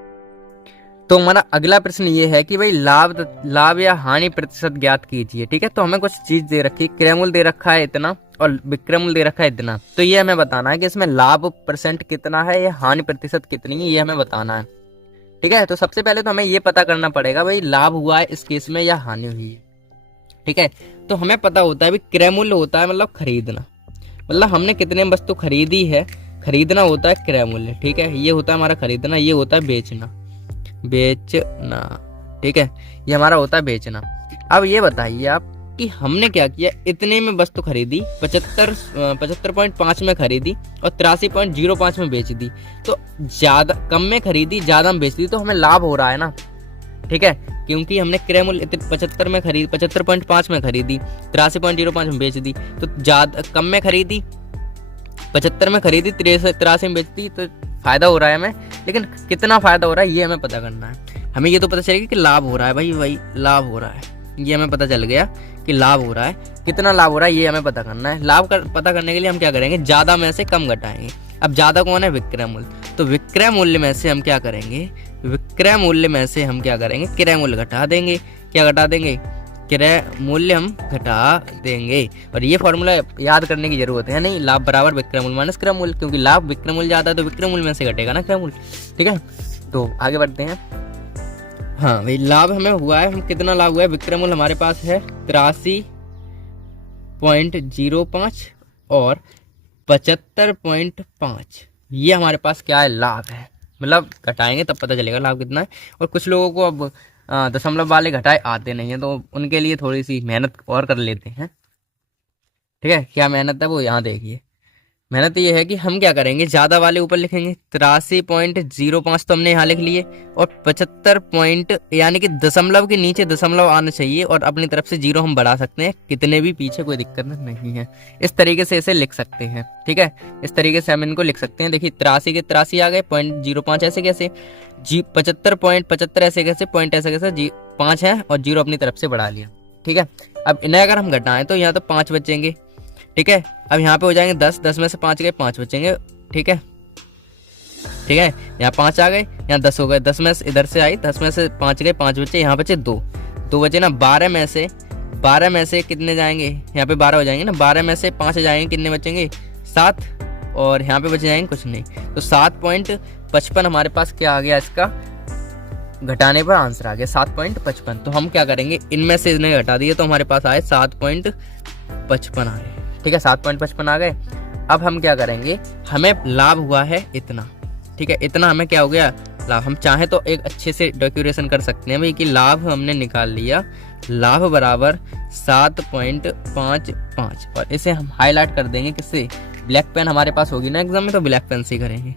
तो हमारा अगला प्रश्न ये है कि भाई लाभ या हानि प्रतिशत ज्ञात कीजिए, ठीक है। तो हमें कुछ चीज दे रखी, क्रयमूल्य दे रखा है इतना और विक्रयमूल्य दे रखा है इतना। तो ये हमें बताना है कि इसमें लाभ % कितना है या हानि प्रतिशत कितनी है, ये हमें बताना है, ठीक है। तो सबसे पहले तो हमें ये पता करना पड़ेगा भाई लाभ हुआ है इस केस में या हानि हुई है, ठीक है। तो हमें पता होता है भाई क्रयमूल्य होता है मतलब खरीदना, मतलब हमने कितने वस्तु खरीदी है, खरीदना होता है क्रयमूल्य, ठीक है। ये होता है हमारा खरीदना, ये होता है बेचना, ठीक है, ये हमारा होता है बेचना। अब ये बताइए आप कि हमने क्या किया, इतने में वस्तु खरीदी, 75.5 में खरीदी और 83.05 में बेच दी। तो ज्यादा कम में खरीदी, ज्यादा में बेच दी, तो हमें लाभ हो रहा है ना, ठीक है, क्योंकि हमने क्रय मूल्य 75.5 में खरीदी, 83.05 में बेच दी। तो ज्यादा कम में खरीदी, 75 में खरीदी, 83 में बेच दी, तो फायदा हो रहा है हमें। लेकिन कितना फायदा हो रहा है ये हमें पता करना है। हमें ये तो पता चलेगा कि लाभ हो रहा है, भाई लाभ हो रहा है, ये हमें पता चल गया कि लाभ हो रहा है। कितना लाभ हो रहा है ये हमें पता करना है। पता करने के लिए हम क्या करेंगे, ज्यादा में से कम घटाएंगे। अब ज्यादा कौन है, विक्रय मूल्य। तो विक्रय मूल्य में से हम क्या करेंगे, क्रय मूल्य घटा देंगे। क्या घटा देंगे, क्रय मूल्य हम घटा देंगे। और ये फॉर्मूला याद करने की जरूरत है नहीं, लाभ बराबर विक्रय मूल्य माइनस क्रय मूल्य, क्योंकि लाभ विक्रय मूल्य ज्यादा है तो विक्रय मूल्य में से घटेगा ना क्रय मूल्य, ठीक है। तो आगे बढ़ते हैं। हाँ भाई, लाभ हमें हुआ है, हम कितना लाभ हुआ है, विक्रय मूल्य हमारे पास है 83.05 और 75.5, ये हमारे पास क्या है, लाभ है। मतलब घटाएंगे तब पता चलेगा लाभ कितना है। और कुछ लोगों को अब दशमलव वाले घटाए आते नहीं है, तो उनके लिए थोड़ी सी मेहनत और कर लेते हैं, ठीक है। क्या मेहनत है वो यहाँ देखिए। मेहनत ये है कि हम क्या करेंगे, ज्यादा वाले ऊपर लिखेंगे, 83.05 तो हमने यहाँ लिख लिए, और 75 यानी कि दशमलव के नीचे दशमलव आना चाहिए, और अपनी तरफ से 0 हम बढ़ा सकते हैं, कितने भी पीछे कोई दिक्कत नहीं है। इस तरीके से इसे लिख सकते हैं, ठीक है। इस तरीके से हम इनको लिख सकते हैं। देखिए 83 के 83 आ गए, 0.05 ऐसे कैसे, 75.75 ऐसे कैसे, पॉइंट ऐसे कैसे, 5 है और 0 अपनी तरफ से बढ़ा लिया, ठीक है। अब इन्हें अगर हम घटाएं तो यहाँ तो 5 बचेंगे, ठीक है। अब यहाँ पे हो जाएंगे 10 में से 5 गए, 5 बचेंगे, ठीक है। यहाँ 5 आ गए, यहाँ 10 हो गए, 10 में से इधर से आई, 10 में से 5 गए, 5 बचे, यहाँ बचे 2 बचे ना। 12 में से कितने जाएंगे, यहाँ पे 12 हो जाएंगे ना, 12 में से 5 जाएंगे, कितने बचेंगे, 7, और यहाँ पे बचे जाएंगे कुछ नहीं। तो 7.55 हमारे पास क्या आ गया, इसका घटाने पर आंसर आ गया 7.55। तो हम क्या करेंगे, इनमें से इन्हें घटा दिए तो हमारे पास आए 7.55 आ गए, ठीक है। 7.55 आ गए। अब हम क्या करेंगे, हमें लाभ हुआ है इतना, ठीक है। इतना हमें क्या हो गया, लाभ। हम चाहे तो एक अच्छे से डेकोरेशन कर सकते हैं भाई कि लाभ हमने निकाल लिया, लाभ बराबर 7.55, और इसे हम हाईलाइट कर देंगे किससे, ब्लैक पेन हमारे पास होगी ना एग्जाम में, तो ब्लैक पेन से करेंगे,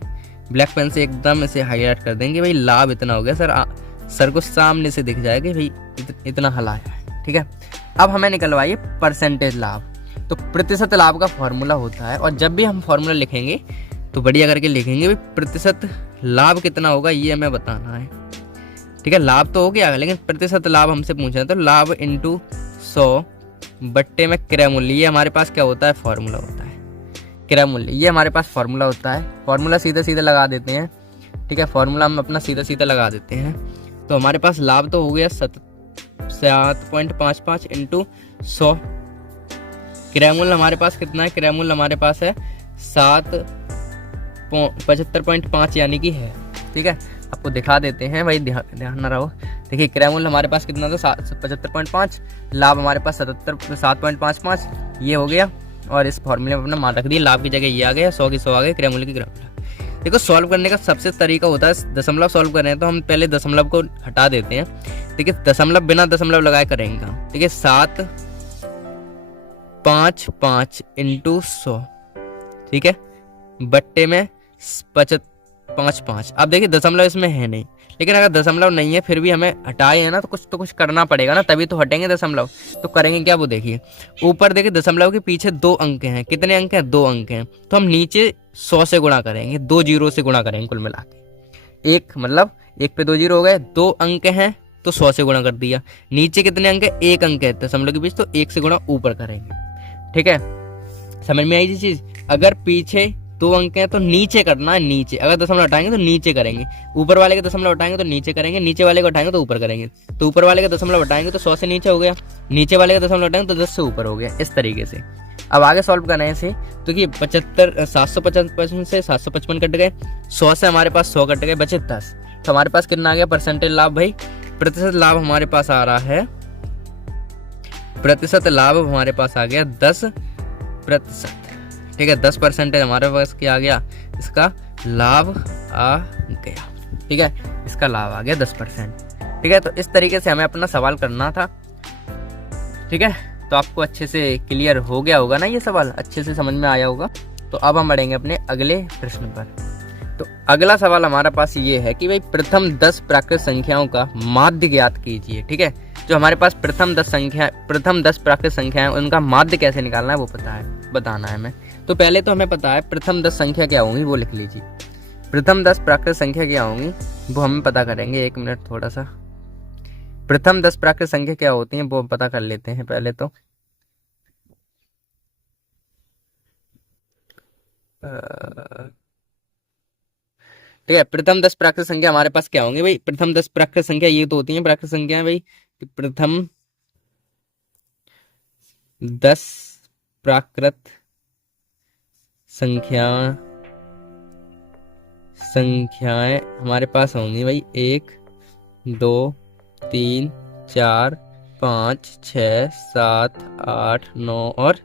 ब्लैक पेन से एकदम इसे हाईलाइट कर देंगे। भाई लाभ इतना हो गया, सर को सामने से दिख जाएगा भाई इतना हलाया है, ठीक है। अब हमें निकलवाइए परसेंटेज लाभ। तो प्रतिशत लाभ का फॉर्मूला होता है, और जब भी हम फॉर्मूला लिखेंगे तो बढ़िया करके लिखेंगे भाई प्रतिशत लाभ कितना होगा, ये हमें बताना है, ठीक है। लाभ तो हो गया, लेकिन प्रतिशत लाभ हमसे पूछा है, तो लाभ इंटू 100 बट्टे में क्रय मूल्य, ये हमारे पास क्या होता है, फॉर्मूला होता है। क्रय मूल्य ये हमारे पास फॉर्मूला होता है। फॉर्मूला सीधे सीधे लगा देते हैं, ठीक है। फॉर्मूला हम अपना सीधा सीधा लगा देते हैं। तो हमारे पास लाभ तो हो गया 7.55 इंटू 100। क्रयमूल्य हमारे पास कितना है? क्रयमूल्य हमारे पास है 75.5 यानी कि है। ठीक है, आपको दिखा देते हैं भाई, ध्यान न रहो। देखिए क्रयमूल्य हमारे पास कितना था? 75.5, लाभ हमारे पास 7.55, ये हो गया। और इस फॉर्मूले में अपना मान रख दिया, लाभ की जगह ये आ गया, 100 की 100 आ गए, क्रयमूल्य की क्रयमूल्य। देखो सॉल्व करने का सबसे तरीका होता है, दशमलव सॉल्व कर रहे हैं तो हम पहले दशमलव को हटा देते हैं। देखिए दशमलव बिना दशमलव लगाए करेंगे हम। देखिए 755 इंटू 100, ठीक है, बट्टे में 55। अब देखिए दशमलव इसमें है नहीं, लेकिन अगर दशमलव नहीं है फिर भी हमें हटाए है ना, तो कुछ करना पड़ेगा ना, तभी तो हटेंगे दशमलव। तो करेंगे क्या, वो देखिए ऊपर देखिए दशमलव के पीछे 2 अंक हैं। कितने अंक हैं? 2 अंक हैं। तो हम नीचे 100 से गुणा करेंगे, 2 जीरो से गुणा करेंगे कुल मिला के। एक मतलब 1 पे 2 जीरो हो गए, 2 अंक हैं तो 100 से गुणा कर दिया। नीचे कितने अंक है? 1 अंक है दशमलव के बीच, तो 1 से गुणा ऊपर करेंगे। ठीक है, समझ में आई जी चीज? अगर पीछे 2 अंक हैं तो नीचे करना है, नीचे। अगर दशमलव हटाएंगे तो नीचे करेंगे, ऊपर वाले के दशमलव हटाएंगे तो नीचे करेंगे, नीचे वाले को हटाएंगे तो ऊपर करेंगे। तो ऊपर वाले के दशमलव हटाएंगे तो 100 से नीचे हो गया, नीचे वाले के दशमलव हटाएंगे तो 10 से ऊपर हो गया। इस तरीके से अब आगे सॉल्व करना है इसे। तो कि 755 से 755 कट गए, 100 से हमारे पास 100 कट गए, बचे 10। तो हमारे पास कितना आ गया? परसेंटेज लाभ भाई, प्रतिशत लाभ हमारे पास आ रहा है, प्रतिशत लाभ हमारे पास आ गया 10%। ठीक है, 10% हमारे पास क्या आ गया? इसका लाभ आ गया। ठीक है, इसका लाभ आ गया 10%। ठीक है, तो इस तरीके से हमें अपना सवाल करना था। ठीक है, तो आपको अच्छे से क्लियर हो गया होगा ना, ये सवाल अच्छे से समझ में आया होगा। तो अब हम बढ़ेंगे अपने अगले प्रश्न पर। तो अगला सवाल हमारे पास ये है कि भाई प्रथम 10 प्राकृत संख्याओं का माध्य ज्ञात कीजिए। ठीक है, जो हमारे पास प्रथम 10 प्राकृत संख्याएं, उनका माध्य कैसे निकालना है वो बताना है हमें। तो पहले तो हमें पता है प्रथम 10 संख्या क्या होंगी, वो लिख लीजिए। प्रथम 10 प्राकृत संख्या क्या होंगी वो हम पता करेंगे। 1 मिनट थोड़ा सा, प्रथम 10 प्राकृत संख्या क्या होती हैं वो पता कर लेते हैं पहले तो। ठीक है, प्रथम 10 प्राकृत संख्या हमारे पास क्या होंगे भाई? प्रथम 10 प्राकृत संख्या ये तो होती है प्राकृत संख्या भाई, प्रथम 10 प्राकृत संख्याएं हमारे पास होंगी भाई 1 2 3 4 5 6 7 8 9 और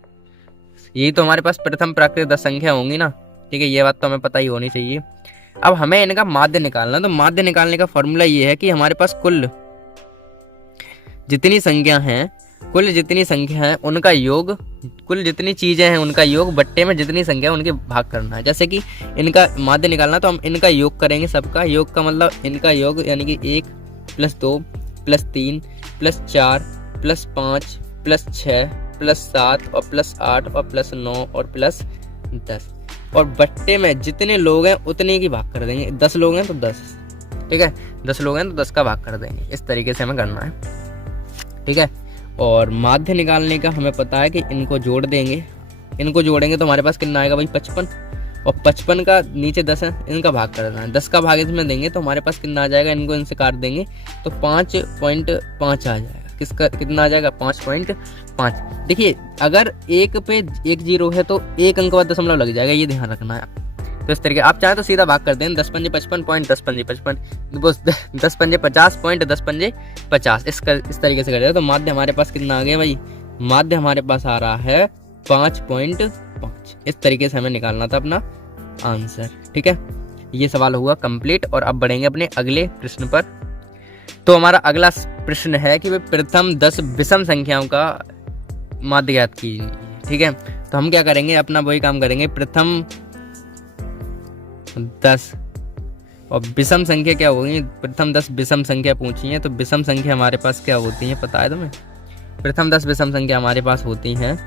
यही तो हमारे पास प्रथम प्राकृत 10 संख्या होंगी ना। ठीक है, ये बात तो हमें पता ही होनी चाहिए। अब हमें इनका माध्य निकालना, तो माध्य निकालने का फॉर्मूला ये है कि हमारे पास कुल जितनी संख्या है उनका योग, कुल जितनी चीजें हैं उनका योग बट्टे में जितनी संख्या उनके भाग करना है। जैसे कि इनका माध्य निकालना तो हम इनका योग करेंगे, सबका योग का मतलब इनका योग यानी कि 1 + 2 + 3 + 4 + 5 + 6 + 7 और +8 और +9 और +10 और बट्टे में जितने लोग हैं उतने की भाग कर देंगे। 10 लोग हैं तो 10, ठीक है, 10 लोग हैं तो 10 का भाग कर देंगे। इस तरीके से हमें करना है। ठीक है, और माध्य निकालने का हमें पता है कि इनको जोड़ देंगे, इनको जोड़ेंगे तो हमारे पास कितना आएगा भाई? 55, और 55 का नीचे 10 है, इनका भाग करना है। 10 का भाग इसमें देंगे तो हमारे पास कितना आ जाएगा? इनको इनसे काट देंगे तो 5.5 आ जाएगा। किसका कितना आ जाएगा? 5.5। देखिए अगर 1 पे 1 जीरो है तो 1 अंक बाद दशमलव लग जाएगा, ये ध्यान रखना है। तो इस तरीके आप चाहे तो सीधा भाग कर दें, 10 पंजे 55 पॉइंट 10 पंजे 55, 10 पंजे 50 पॉइंट 10 पंजे 50, इस तरीके से कर दिया। तो माध्य हमारे पास कितना आ गया भाई? माध्य हमारे पास आ रहा है 5.5। इस तरीके से हमें निकालना था अपना आंसर। ठीक है, ये सवाल हुआ कंप्लीट। और अब बढ़ेंगे अपने अगले प्रश्न पर। तो हमारा अगला प्रश्न है कि भाई प्रथम 10 विषम संख्याओं का माध्य ज्ञात कीजिए। ठीक है, तो हम क्या करेंगे? अपना वही काम करेंगे, प्रथम 10 और विषम संख्या क्या होगी? प्रथम 10 विषम संख्या पूछी है, तो विषम संख्या हमारे पास क्या होती है पता है तुम्हें? प्रथम 10 विषम संख्या हमारे पास होती हैं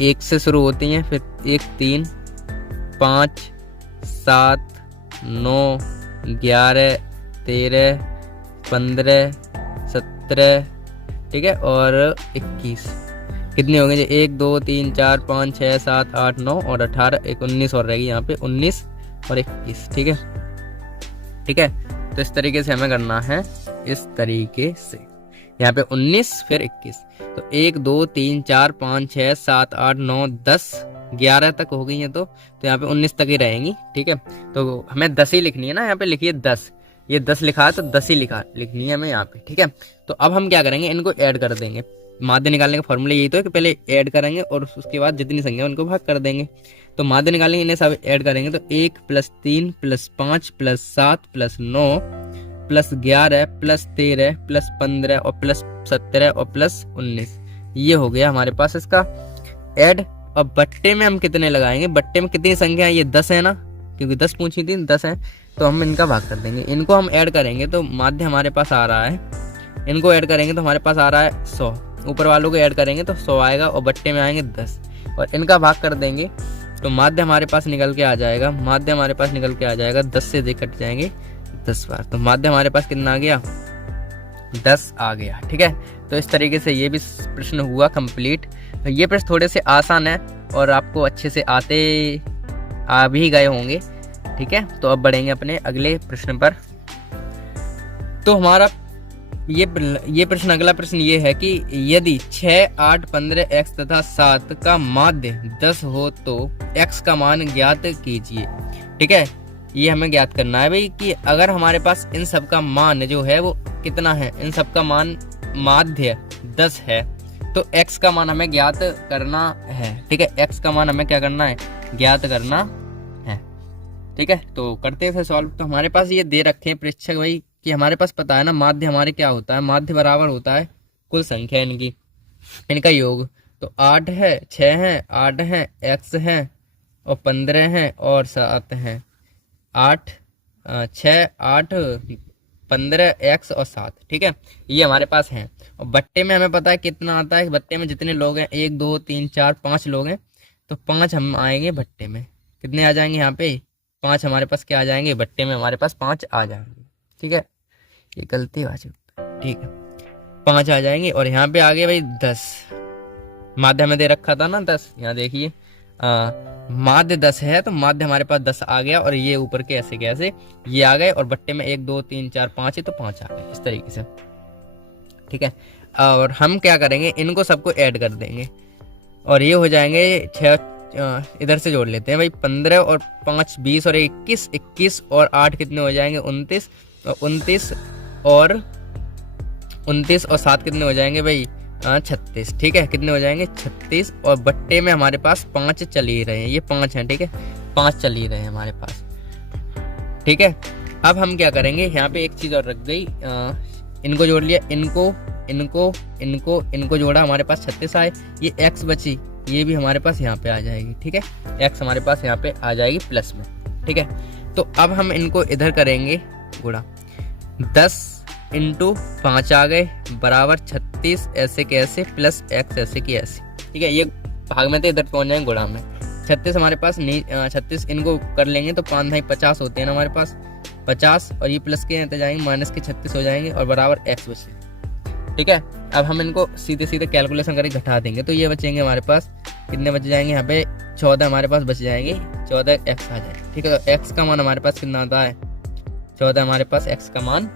1 से शुरू होती हैं, फिर 1 3 5 7 9 11 13 15 17, ठीक है, और 21। कितनी होंगे? 1 2 3 4 5 6 7 8 9 और 18 1 19 और रहेगी यहाँ पे 19 और 21। ठीक है, ठीक है, तो इस तरीके से हमें करना है, इस तरीके से। यहाँ पे 19 फिर 21, तो 1 2 3 4 5 6 7 8 9 10 11 तक हो गई है, तो यहाँ पे 19 तक ही रहेंगी। ठीक है, तो हमें 10 ही लिखनी है ना, यहाँ पे लिखिए 10, ये 10 लिखा है तो 10 ही लिखनी है हमें यहाँ पे। ठीक है, तो अब हम क्या करेंगे, इनको ऐड कर देंगे। माध्य निकालने का फॉर्मूला यही तो है कि पहले ऐड करेंगे और उसके बाद जितनी संख्या उनको भाग कर देंगे। तो माध्य निकालेंगे, इन्हें सब ऐड करेंगे, तो 1 + 3 + 5 + 7 + 9 + 11 + 13 + 15 और +17 और +19, ये हो गया हमारे पास इसका ऐड। और बट्टे में हम कितने लगाएंगे, बट्टे में कितनी संख्या है, ये 10 है ना, क्योंकि 10 पूछी थी, 10 है, तो हम इनका भाग कर देंगे। इनको हम ऐड करेंगे तो माध्य हमारे पास आ रहा है, इनको ऐड करेंगे तो हमारे पास आ रहा है 100, ऊपर वालों को ऐड करेंगे तो 100 आएगा और बट्टे में आएंगे 10, और इनका भाग कर देंगे तो माध्य हमारे पास निकल के आ जाएगा, माध्य हमारे पास निकल के आ जाएगा 10 से कट जाएंगे 10 बार, तो माध्य हमारे पास कितना आ गया, 10 आ गया। ठीक है, तो इस तरीके से ये भी प्रश्न हुआ कंप्लीट। तो ये प्रश्न थोड़े से आसान है और आपको अच्छे से आ भी गए होंगे। ठीक है, तो अब बढ़ेंगे अपने अगले प्रश्न पर। तो हमारा ये प्रश्न, अगला प्रश्न ये है कि यदि 6 8 15 x तथा 7 का माध्य 10 हो तो x का मान ज्ञात कीजिए। ठीक है, ये हमें ज्ञात करना है भाई कि अगर हमारे पास इन सब का मान जो है वो कितना है, इन सब का मान माध्य 10 है, तो x का मान हमें ज्ञात करना है। ठीक है, x का मान हमें क्या करना है, ज्ञात करना है। ठीक है, तो करते हैं सॉल्व। तो हमारे पास ये दे रखे हैं परीक्षक भाई कि हमारे पास पता है ना, माध्य हमारे क्या होता है, माध्य बराबर होता है कुल संख्या इनका योग। तो 8 है, 6 है, 8 है, x है और 15 है और 7 है, 8 6 8 15 x और 7। ठीक है, ये हमारे पास है। और बट्टे में हमें पता है कितना आता है, बट्टे में जितने लोग हैं 1 2 3 4 5 लोग हैं, तो 5 हम आएंगे बट्टे में, कितने आ जाएंगे यहाँ पे, 5 हमारे पास क्या आ जाएंगे, बट्टे में हमारे पास 5 आ जाएंगे। ठीक है, ये गलती हो चुकी है। ठीक है, 5 आ जाएंगे और यहाँ पे आ गए भाई 10, माध्य में दे रखा था ना 10, यहाँ देखिए माध्य 10 है तो माध्य हमारे पास 10 आ गया, और ये ऊपर के ऐसे कैसे ये आ गए, और बट्टे में 1 2 3 4 5 है तो 5 आ गए, इस तरीके से। ठीक है, और हम क्या करेंगे, इनको सबको ऐड कर देंगे और ये हो जाएंगे 6, इधर से जोड़ लेते हैं भाई, 15 और 5 20 और 21, 21 और 8 कितने हो जाएंगे 29, और 29 और 7 कितने हो जाएंगे भाई 36। ठीक है, कितने हो जाएंगे 36, और बट्टे में हमारे पास 5 चल ही रहे हैं, ये 5 हैं। ठीक है, 5 चल ही रहे हैं हमारे पास। ठीक है, अब हम क्या करेंगे, यहाँ पे एक चीज और रख गई, इनको जोड़ लिया, इनको जोड़ा, हमारे पास 36 आए, ये x बची, ये भी हमारे पास यहाँ पे आ जाएगी। ठीक है, x हमारे पास यहाँ पे आ जाएगी प्लस में। ठीक है, तो अब हम इनको इधर करेंगे गुणा, 10 × 5 आ गए बराबर 36 ऐसे के ऐसे प्लस x ऐसे की ऐसे। ठीक है, ये भाग में थे, इधर पहुंच जाएंगे गुणा में। 36 हमारे पास नहीं, 36 इनको कर लेंगे तो 5 भाई 50 होते हैं ना हमारे पास, 50, और ये प्लस के तो जाएंगे माइनस के 36 हो जाएंगे और बराबर x बचे। ठीक है, अब हम इनको सीधे सीधे कैलकुलेशन करके घटा देंगे तो ये बचेंगे हमारे पास, कितने बच जाएंगे यहाँ पे 14 हमारे पास बच जाएंगे, 14 x आ जाएंगे। ठीक है, तो x का मान हमारे पास कितना आता है, 14 हमारे पास x का मान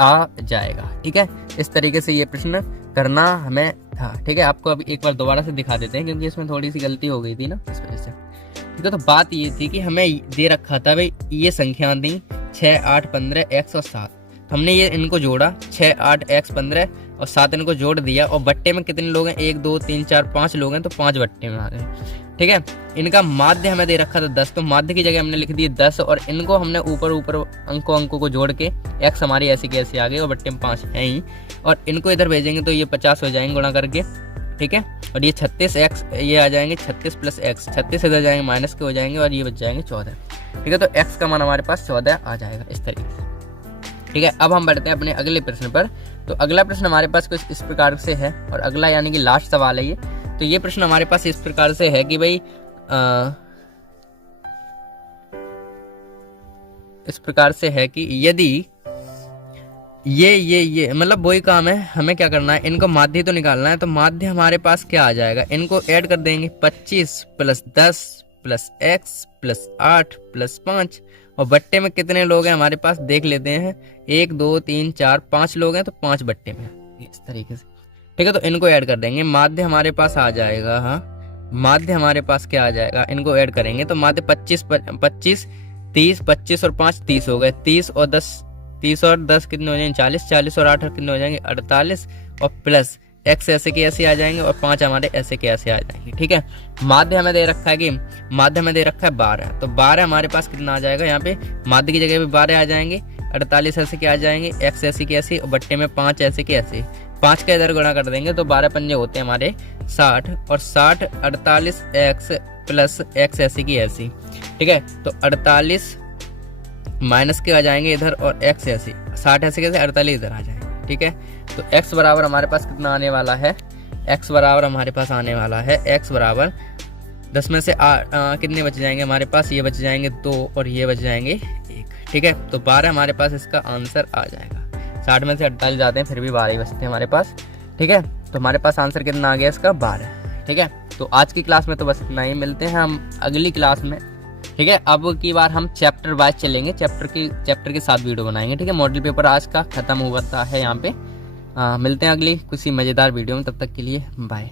आ जाएगा। ठीक है, इस तरीके से ये प्रश्न करना हमें था। ठीक है, आपको अभी एक बार दोबारा से दिखा देते हैं क्योंकि इसमें थोड़ी सी गलती हो गई थी ना, इस वजह से। ठीक है, तो बात ये थी कि हमें दे रखा था भाई, ये संख्या दी 6 8 15 x और 7, हमने ये इनको जोड़ा 6 8 x 15 और 7 इनको जोड़ दिया, और बट्टे में कितने लोग हैं 1 2 3 4 5 लोग हैं, तो 5 बट्टे में आ गए। ठीक है, इनका माध्य हमें दे रखा था 10, तो माध्य की जगह हमने लिख दिए 10, और इनको हमने ऊपर अंकों को जोड़ के x हमारी ऐसी की ऐसी आ गई, और बट्टे में 5 है ही, और इनको इधर भेजेंगे तो ये 50 हो जाएंगे गुणा करके। ठीक है, और ये 36x ये आ जाएंगे 36 + x, 36 इधर जाएंगे माइनस के हो जाएंगे, और ये बच जाएंगे 14। ठीक है, तो x का मान हमारे पास 14 आ जाएगा इस तरीके से। ठीक है, अब हम बढ़ते हैं अपने अगले प्रश्न पर। तो अगला प्रश्न हमारे पास कुछ इस प्रकार से है, और अगला यानी कि लास्ट सवाल है ये। तो ये प्रश्न हमारे पास इस प्रकार से है कि भाई इस प्रकार से है कि यदि ये मतलब वही काम है, हमें क्या करना है, इनको माध्य तो निकालना है, तो माध्य हमारे पास क्या आ जाएगा, इनको ऐड कर देंगे 25 + 10 + x + 8 + 5, और बट्टे में कितने लोग हैं हमारे पास देख लेते हैं, 1 2 3 4 5 लोग हैं, तो 5 बट्टे में, इस तरीके से, ठीक है। तो इनको ऐड कर देंगे, माध्य हमारे पास आ जाएगा, हाँ माध्य हमारे पास क्या आ जाएगा, इनको ऐड करेंगे तो माध्य 25 25 30 25 और 5 30 हो गए, 30 और 10 कितने हो जाएंगे 40, 40 और 8 कितने हो जाएंगे 48 और प्लस x ऐसे के ऐसे आ जाएंगे और 5 हमारे ऐसे के ऐसे आ जाएंगे, ठीक है। माध्य हमें दे रखा है कि माध्य हमें दे रखा है 12, तो 12 हमारे पास कितना आ जाएगा, यहाँ पे माध्य की जगह पे 12 आ जाएंगे, 48 ऐसे के आ जाएंगे, x ऐसे के ऐसे और बट्टे में 5 ऐसे के ऐसे, 5 का इधर गुणा कर देंगे तो 12 पंजे होते हैं हमारे 60 और 60 48 x प्लस x ऐसी की ऐसी, ठीक है। तो 48 माइनस के आ जाएंगे इधर और x ऐसी, 60 ऐसे कैसे 48 इधर आ जाएंगे, ठीक है। तो x बराबर हमारे पास कितना आने वाला है, x बराबर हमारे पास आने वाला है, x बराबर 10 में से कितने बच जाएंगे हमारे पास, ये बच जाएंगे 2 और ये बच जाएंगे 1, ठीक है। तो 12 हमारे पास इसका आंसर आ जाएगा, 60 में से 48 जाते हैं फिर भी 12 ही बचते हैं हमारे पास, ठीक है। तो हमारे पास आंसर कितना आ गया इसका 12, ठीक है। तो आज की क्लास में तो बस इतना ही, मिलते हैं हम अगली क्लास में, ठीक है। अब की बार हम चैप्टर वाइज चलेंगे, चैप्टर के साथ वीडियो बनाएंगे, ठीक है। मॉडल पेपर आज का खत्म हुआ है यहाँ पे, मिलते हैं अगली किसी मज़ेदार वीडियो में, तब तक के लिए बाय।